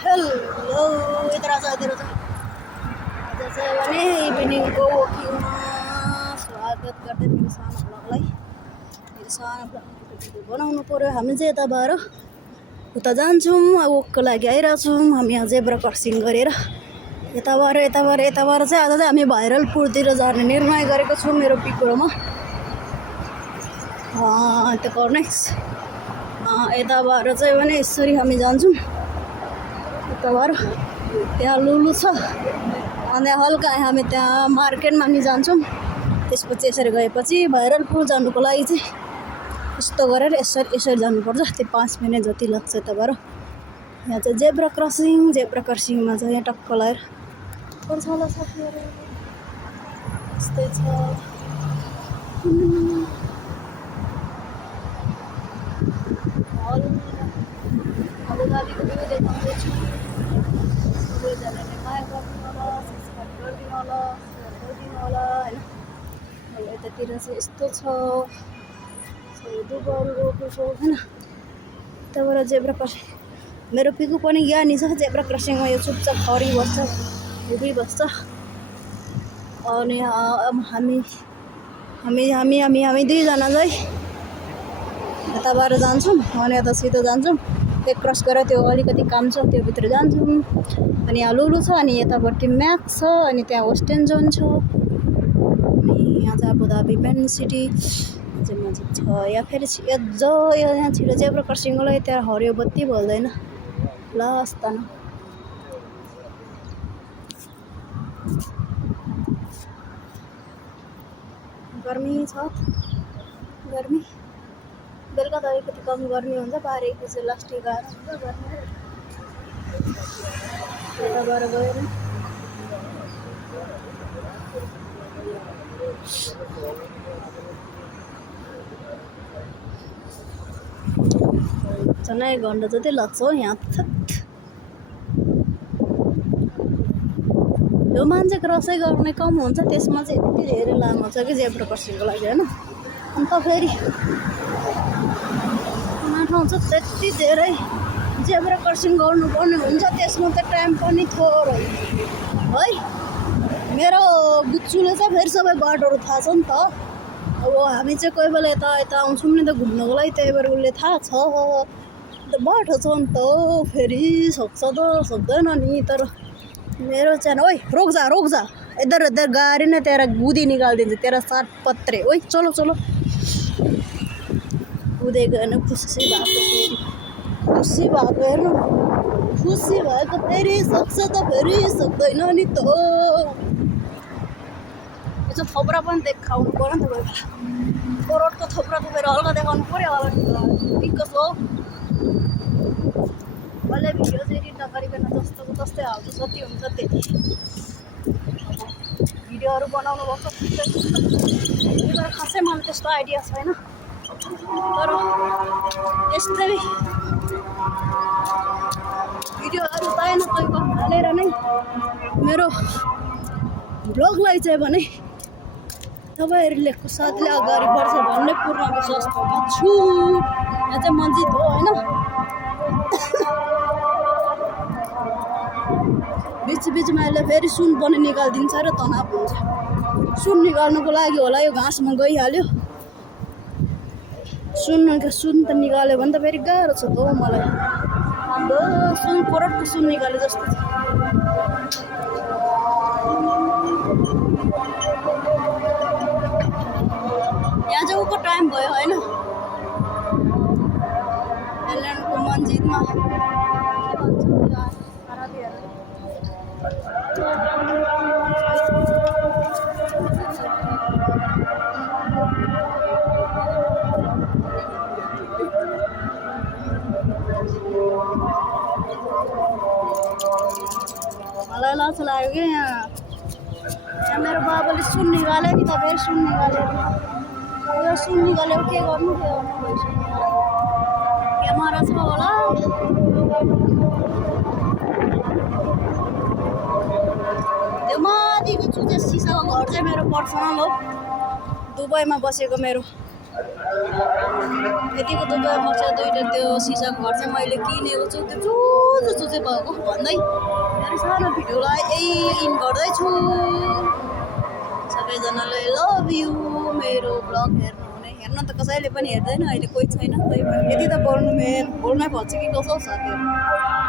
Hello इधर आजा आज चाहिँ भने इभिनिङको वकिङमा स्वागत गर्दै मेरो सानो ब्लगलाई बनाउनु पर्यो। हामी चाहिँ यताबाट उता जान्छौँ, वकको लागि आइरहेछौँ। हामी यहाँ जेब्रा क्रसिङ गरेर यताबाट चाहिँ आज चाहिँ हामी भाइरलपुरतिर जाने निर्णय गरेको छौँ। मेरो पिकुरोमा त्यो कर्नेक्स यताबाट चाहिँ भने यसरी हामी जान्छौँ। यताबाट त्यहाँ लुलु छ अनि हल्का हामी त्यहाँ मार्केटमा नि जान्छौँ। त्यसपछि यसरी गएपछि भाइरलपुर जानुको लागि चाहिँ यस्तो गरेर यसरी जानुपर्छ। त्यो 5 मिनट जति लाग्छ। यताबाट यहाँ चाहिँ जेब्रा क्रसिङमा चाहिँ यहाँ टक्क लगाएर पर्छ होला साथीहरू। यस्तै छ। अबुधाबीको भिउ देखाउँदैछु। सबैजनाले माया गरिदिनु होला, सब्सक्राइब गरिदिनु होला, सेयर गरिदिनु होला होइन। अब यतातिर चाहिँ यस्तो छ दुबहरू रोपेको होइन। त्यहाँबाट जेब्रा क्रसिङ मेरो पिकु पनि ज्ञानी छ। जेब्रा क्रसिङमा यो चुपचाप खरिबस्छ, उभिबस्छ। अनि हामी दुईजना चाहिँ यताबाट जान्छौँ अनि यता सिधो जान्छौँ। एक क्रस गरेर त्यो अलिकति काम छ त्यो भित्र जान्छौँ। अनि यहाँ लुलु छ अनि यतापट्टि म्याक्स छ अनि त्यहाँ वेस्टर्न जोन छ अनि यहाँ चाहिँ अबुधाबी मेन सिटी चाहिँ छ। या फेरि यहाँ छिटो जेब्रा क्रसिङको लागि त्यहाँ हरियो बत्ती बल्दैन लास्ट न। गर्मी छ, गर्मी बेलुका त अलिकति कम गर्मी हुन्छ। 12-1 बजे लास्ट 11 हुन्छ गर्मी। यताबाट गएर झन् 1 घन्टा जति लाग्छ हो यहाँ। यो मान्छे क्रसै गर्ने कम हुन्छ त्यसमा चाहिँ यति धेरै लामो छ कि जेब्रा क्रसिङको लागि होइन। अन्त फेरि ठाउँ छ त्यति धेरै जेब्रा क्रसिङ गर्नुपर्ने हुन्छ। त्यसमा त टाइम पनि थोरै है। मेरो बुच्चुले चाहिँ फेरि सबै बाटोहरू थाहा छ नि त। अब हामी चाहिँ कोही बेला यता आउँछौँ नि त घुम्नुको लागि, त्यही भएर उसले थाहा छ बाटो छ नि त। फेरि सक्छ त सक्दैन नि। तर मेरो चाहिँ ओइ रोक जा इधर गाडी नै तेरा गुदी निकालिदिन्छ तेरा 7 पत्रे। ओइ चलो कुदेको होइन। खुसी भएको हेर्नु, खुसी भएको फेरि सक्छ त फेरि सक्दैन नि त। यो चाहिँ थोप्रा पनि देखाउनु पऱ्यो नि त। कोही बेला रोडको थोप्रा त फेरि हल्का देखाउनु पऱ्यो होला बिकज हो मैले भिडियो चाहिँ एडिट नगरिकन जस्तोको तस्तै हाल्छ। जति हुन्छ त्यति भिडियोहरू बनाउनु पर्छ। त्यही खासै मलाई त्यस्तो आइडिया छैन। तर यस्तै भिडियोहरू पाएन तपाईँको हालेर नै मेरो ब्लगलाई चाहिँ भने तपाईँहरूले साथले अगाडि बढ्छ भन्ने पूर्ण विश्वासमा छु। यहाँ चाहिँ मस्जिद हो होइन। बिचमा यसले फेरि सुन पनि निकालिदिन्छ र तनाव हुन्छ। सुन निकाल्नुको लागि होला यो घाँसमा गइहाल्यो। सुन त निकाल्यो भने त फेरि गाह्रो छ त हो मलाई। अब सुन करोडको सुन निकाले जस्तो छ। यहाँ चाहिँ उको टाइम भयो होइन। एल्यान्डको मस्जिदमा मलाई लाज लाग्यो कि यहाँ मेरो बाबाले सुन निकाल्यो नि त। फेरि सुन निकाल्यो यो सुन निकाल्यो के गर्नु क्यामेरा छ होला। त्यो माथिको चुचे सिसाको घर चाहिँ मेरो पर्सनल हो। दुबईमा बसेको मेरो यतिको त पर्छ दुइटा त्यो सिसाको घर चाहिँ मैले किनेको छु त्यो चुचे भएको भन्दै मेरो सानो भिडियोलाई इन गर्दैछु सबैजनालाई लभ यु मेरो ब्लग हेर्न त कसैले पनि हेर्दैन अहिले कोही छैन यति त बोल्नै पर्छ कि कसो साथीहरू